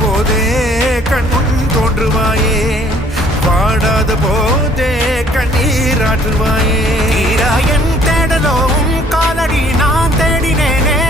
போதே கண்முன் தோன்றுவாயே, வாடாத போதே கண்ணீராற்றுவாயே. என் தேடலோ உன் காலடி நான் தேடினேனே,